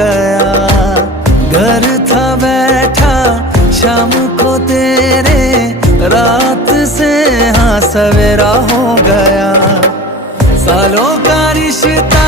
गया। घर था बैठा शाम को तेरे, रात से हाँ सवेरा हो गया। सालों का रिश्ता